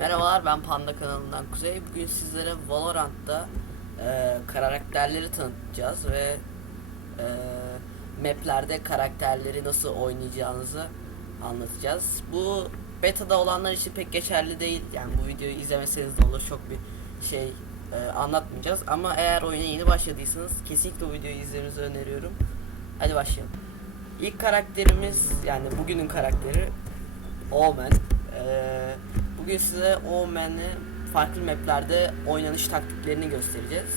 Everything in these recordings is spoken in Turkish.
Merhabalar ben Panda kanalından Kuzey. Bugün sizlere Valorant'ta e, karakterleri tanıtacağız ve e, maplerde karakterleri nasıl oynayacağınızı anlatacağız. Bu beta'da olanlar için pek geçerli değil. Yani bu videoyu izlemeseniz de olur çok bir şey e, anlatmayacağız. Ama eğer oyuna yeni başladıysanız kesinlikle bu videoyu izlemenizi öneriyorum. Hadi başlayalım. İlk karakterimiz yani bugünün karakteri Omen. Ee, bugün size Omen'i farklı maplerde oynanış taktiklerini göstereceğiz.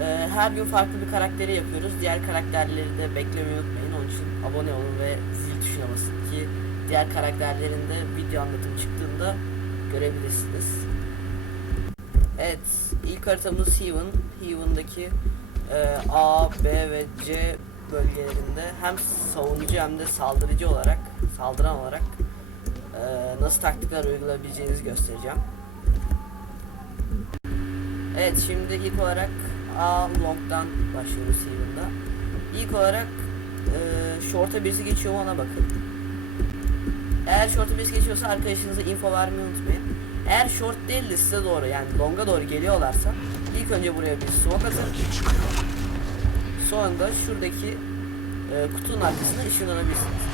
Ee, her gün farklı bir karakteri yapıyoruz. Diğer karakterleri de beklemeyi unutmayın. Onun için abone olun ve zil tuşuna basın ki diğer karakterlerin de video anlatımı çıktığında görebilirsiniz. Evet, ilk haritamız Heaven. Heaven'daki e, A, B ve C bölgelerinde hem savunucu hem de saldırıcı olarak, saldıran olarak nasıl taktikler uygulayabileceğinizi göstereceğim. Evet, şimdi ilk olarak A long'dan başlıyoruz Heaven'da. İlk olarak e, short'a birisi geçiyor ona bakın. Eğer short'a birisi geçiyorsa arkadaşınıza info vermeyi unutmayın. Eğer short değil de size doğru yani long'a doğru geliyorlarsa ilk önce buraya bir smoke atın. Sonra da şuradaki e, kutunun arkasına ışınlanabilirsiniz.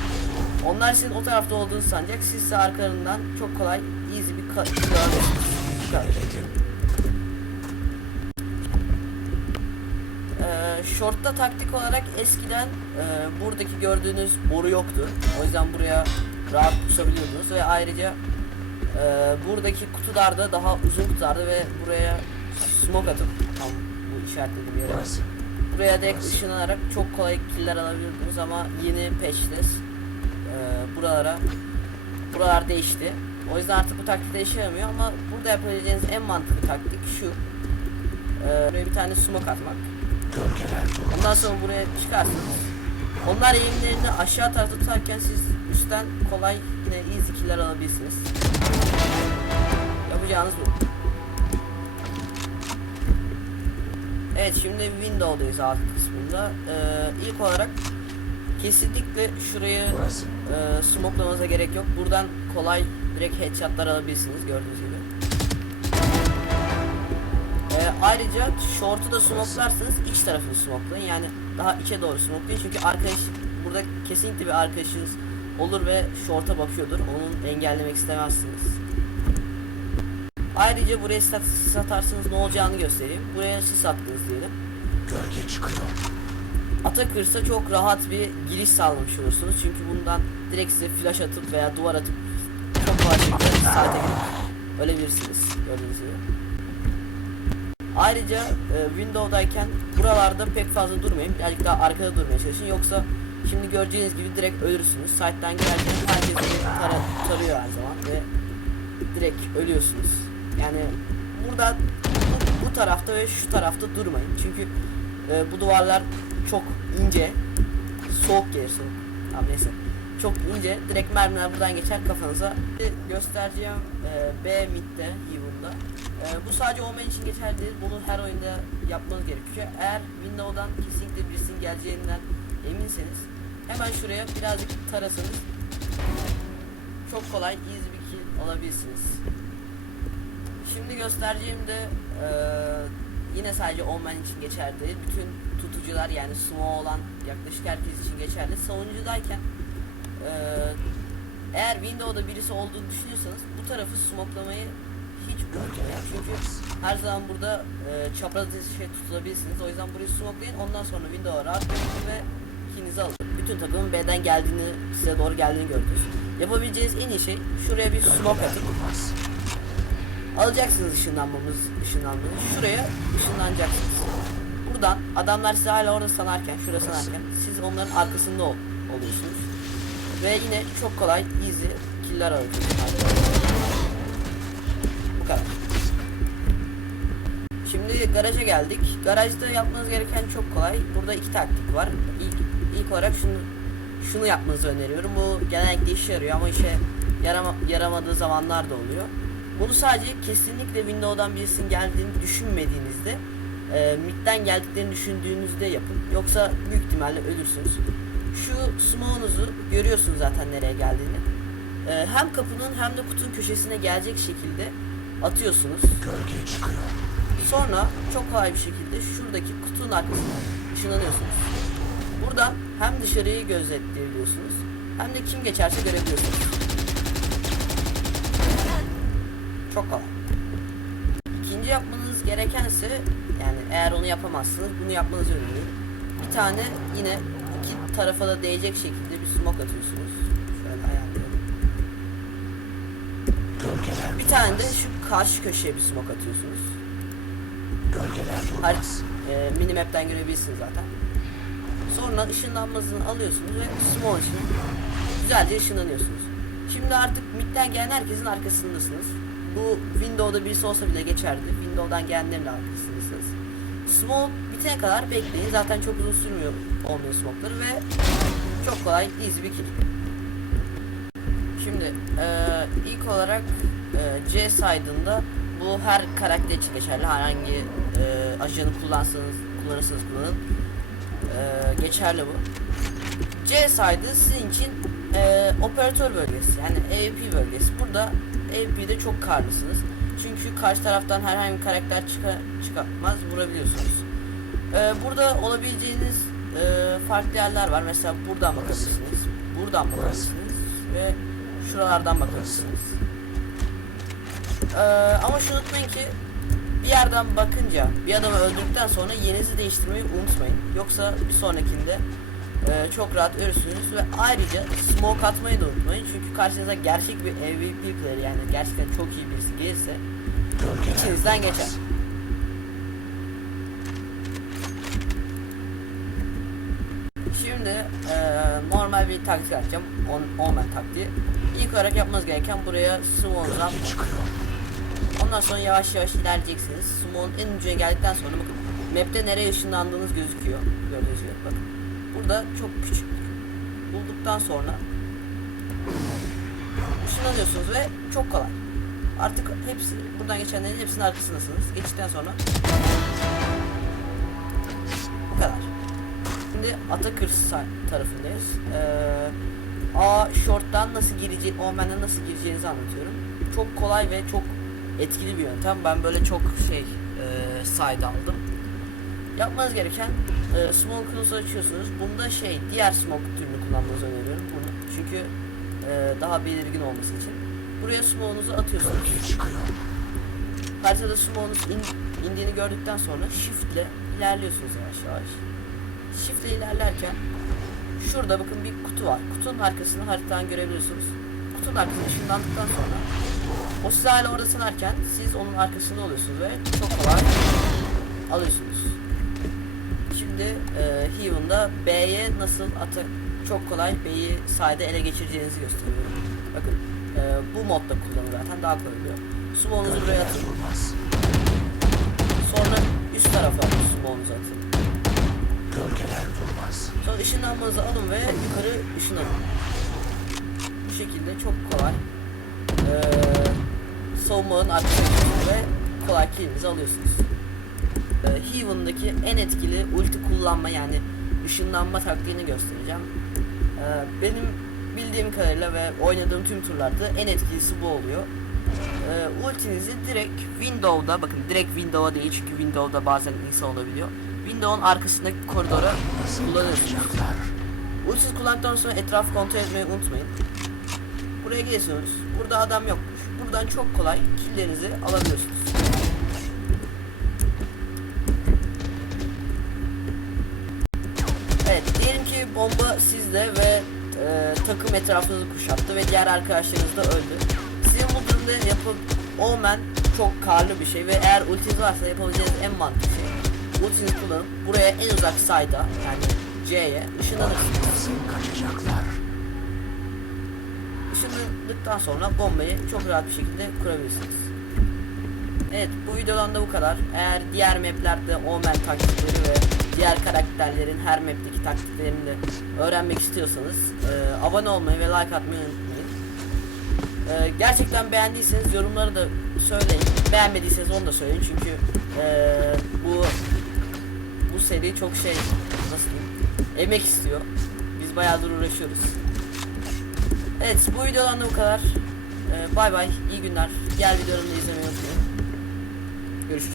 Onlar sizin o tarafta olduğunuzu sanacak. Siz ise arkalarından çok kolay easy bir kadar. Ee, short'ta taktik olarak eskiden e, buradaki gördüğünüz boru yoktu. O yüzden buraya rahat pusabiliyordunuz ve ayrıca e, buradaki kutularda daha uzun kutulardı ve buraya smoke atıp tam bu işaretlediğim yere buraya direkt ışınlanarak çok kolay killer alabiliyordunuz ama yeni patch'te e, buralara buralar değişti. O yüzden artık bu taktik de işe yaramıyor ama burada yapabileceğiniz en mantıklı taktik şu. E, buraya bir tane smoke atmak. Ondan sonra buraya çıkarsınız. Onlar eğimlerini aşağı tarafta tutarken siz üstten kolay yine easy killer alabilirsiniz. Yapacağınız bu. Evet şimdi Windows'dayız alt kısmında. Ee, ilk olarak kesinlikle şurayı e, smokelamanıza gerek yok. Buradan kolay direkt headshotlar alabilirsiniz gördüğünüz gibi. Ee, ayrıca short'u da smoklarsanız iç tarafını smoklayın. Yani daha içe doğru smoklayın. Çünkü arkadaş burada kesinlikle bir arkadaşınız olur ve short'a bakıyordur. Onu engellemek istemezsiniz. Ayrıca buraya sis atarsanız ne olacağını göstereyim. Buraya sis attınız diyelim. Gölge çıkıyor. Atakırsa çok rahat bir giriş sağlamış olursunuz. Çünkü bundan direkt size flash atıp veya duvar atıp çok kolay şekilde saate girip ölebilirsiniz. Gördüğünüz gibi. Ayrıca e, Windows'dayken buralarda pek fazla durmayın. Birazcık daha arkada durmaya çalışın. Yoksa şimdi göreceğiniz gibi direkt ölürsünüz. Site'den girerken herkes tara tarıyor her zaman ve direkt ölüyorsunuz. Yani burada bu, bu tarafta ve şu tarafta durmayın. Çünkü e, bu duvarlar çok ince, soğuk gelir soğuk. Tamam neyse. Çok ince, direkt mermiler buradan geçer kafanıza. Göstereceğim e, B midde, Evil'da. E, bu sadece Omen için geçerli değil. Bunu her oyunda yapmanız gerekiyor. Eğer Windows'dan kesinlikle birisinin geleceğinden eminseniz hemen şuraya birazcık tarasanız çok kolay easy bir kill alabilirsiniz. Şimdi göstereceğim de eee, yine sadece Omen için geçerli. Bütün tutucular yani sumo olan yaklaşık herkes için geçerli. Savunucudayken eee, eğer Windows'da birisi olduğunu düşünüyorsanız bu tarafı smoklamayı hiç unutmayın. Çünkü her zaman burada eee çapraz şey tutulabilirsiniz. O yüzden burayı smoklayın. Ondan sonra Windows'a rahat ve kinizi alın. Bütün takımın B'den geldiğini, size doğru geldiğini gördünüz. Yapabileceğiniz en iyi şey şuraya bir smoke atın. Alacaksınız ışınlanmamız, ışınlanmayı. Şuraya ışınlanacaksınız. Buradan adamlar sizi hala orada sanarken, şurada sanarken siz onların arkasında ol, oluyorsunuz. Ve yine çok kolay, easy killer alıyorsunuz. Bu kadar. Şimdi garaja geldik. Garajda yapmanız gereken çok kolay. Burada iki taktik var. İlk, ilk olarak şunu şunu yapmanızı öneriyorum. Bu genellikle işe yarıyor ama işe yarama, yaramadığı zamanlar da oluyor. Bunu sadece kesinlikle Windows'dan birisinin geldiğini düşünmediğinizde e, midden geldiklerini düşündüğünüzde yapın. Yoksa büyük ihtimalle ölürsünüz. Şu smoke'unuzu görüyorsunuz zaten nereye geldiğini. e, hem kapının hem de kutunun köşesine gelecek şekilde atıyorsunuz. Sonra çok kolay bir şekilde şuradaki kutunun arkasına ışınlanıyorsunuz. Buradan hem dışarıyı gözetleyebiliyorsunuz hem de kim geçerse görebiliyorsunuz. Çok kolay. İkinci yapmanız gereken ise yani eğer onu yapamazsınız bunu yapmanızı öneriyorum. Bir tane yine iki tarafa da değecek şekilde bir smoke atıyorsunuz. Şöyle ayarlayalım. Bir tane de şu karşı köşeye bir smoke atıyorsunuz. Her, e, minimap'ten görebilirsiniz zaten. Sonra ışınlanmasını alıyorsunuz ve small için güzelce ışınlanıyorsunuz. Şimdi artık midden gelen herkesin arkasındasınız. Bu Windows'da birisi olsa bile geçerli. Windows'dan gelenlerin de arkasındasınız. Smoke bitene kadar bekleyin. Zaten çok uzun sürmüyor olmuyor smoke'ları ve çok kolay easy bir kill. Şimdi eee, ilk olarak eee, C side'ında bu her karakter için geçerli. Herhangi eee ajanı kullansanız kullanırsanız kullanın. Eee, geçerli bu. C side'ı sizin için eee, operatör bölgesi yani AWP bölgesi. Burada AWP'de çok karlısınız. Çünkü karşı taraftan herhangi bir karakter çıka, çıkartmaz vurabiliyorsunuz. Eee, burada olabileceğiniz eee, farklı yerler var. Mesela buradan bakabilirsiniz. Buradan bakabilirsiniz. Ve şuralardan bakabilirsiniz. Eee, ama şunu unutmayın ki bir yerden bakınca bir adamı öldürdükten sonra yerinizi değiştirmeyi unutmayın. Yoksa bir sonrakinde eee, çok rahat ölürsünüz ve ayrıca smoke atmayı da unutmayın. Çünkü karşınıza gerçek bir MVP player yani gerçekten çok iyi birisi gelirse içinizden geçer. Şimdi eee, normal bir taktik yapacağım. On, Omen taktiği. İlk olarak yapmanız gereken buraya smoke'unuzu atmak. Ondan sonra yavaş yavaş ilerleyeceksiniz. Smoke'un en ucuna geldikten sonra bakın map'te nereye ışınlandığınız gözüküyor. Gördüğünüz gibi bakın. Burada çok küçük bulduktan sonra ışınlanıyorsunuz ve çok kolay. Artık hepsi buradan geçenlerin hepsinin arkasındasınız. Geçtikten sonra bu kadar. Şimdi Atakır sa- tarafındayız. Ee, A short'tan nasıl gireceği, Omen'den nasıl gireceğinizi anlatıyorum. Çok kolay ve çok etkili bir yöntem. Ben böyle çok şey e, side aldım. Yapmanız gereken e, smoke'unuzu açıyorsunuz. Bunda şey diğer smoke türünü kullanmanızı öneriyorum. Bunu. Çünkü e, daha belirgin olması için. Buraya smoke'unuzu atıyorsunuz. Haritada smoke'unuz in, indiğini gördükten sonra shift ile ilerliyorsunuz yavaş yavaş. Shift ile ilerlerken şurada bakın bir kutu var. Kutunun arkasını haritadan görebiliyorsunuz. Kutunun arkasına ışınlandıktan sonra o siz hala orada sanarken siz onun arkasında oluyorsunuz ve çok kolay alıyorsunuz. Şimdi e, Heaven'da B'ye nasıl atı çok kolay B'yi sayede ele geçireceğinizi gösteriyorum. Bakın e, bu modda kullanılır zaten daha kolay oluyor. Summo'nuzu buraya atın. Sonra üst tarafa summo'nuzu atın. Sonra ışınlanmanızı alın ve yukarı ışınlanın. Bu şekilde çok kolay. Ee, savunmanın geçiyorsunuz ve kolay killinizi alıyorsunuz. Ee, Heaven'daki en etkili ulti kullanma yani ışınlanma taktiğini göstereceğim. Ee, benim bildiğim kadarıyla ve oynadığım tüm turlarda en etkilisi bu oluyor. Ee, ultinizi direkt Windows'da bakın direkt Windows'a değil çünkü Windows'da bazen insan olabiliyor. Windows'un arkasındaki koridora kullanıyorsunuz. Ultisiz kullandıktan sonra etrafı kontrol etmeyi unutmayın. Buraya geliyorsunuz. Burada adam yokmuş. Buradan çok kolay killlerinizi alabiliyorsunuz. Evet, diyelim ki bomba sizde ve e, takım etrafınızı kuşattı ve diğer arkadaşlarınız da öldü. Sizin bu durumda yapıp Omen çok karlı bir şey ve eğer ultiniz varsa yapabileceğiniz en mantıklı şey ultinizi kullanıp buraya en uzak sayda yani C'ye ışınlanırsınız. Işınlandıktan sonra bombayı çok rahat bir şekilde kurabilirsiniz. Evet bu videodan da bu kadar. Eğer diğer maplerde Omen taktikleri ve diğer karakterlerin her mapteki taktiklerini de öğrenmek istiyorsanız e, abone olmayı ve like atmayı unutmayın. E, gerçekten beğendiyseniz yorumları da söyleyin. Beğenmediyseniz onu da söyleyin çünkü e, bu bu seri çok şey nasıl diyeyim emek istiyor. Biz bayağıdır uğraşıyoruz. Evet bu videodan da bu kadar. Ee, bay bay iyi günler. Diğer videolarımı da izleyin. Görüşürüz.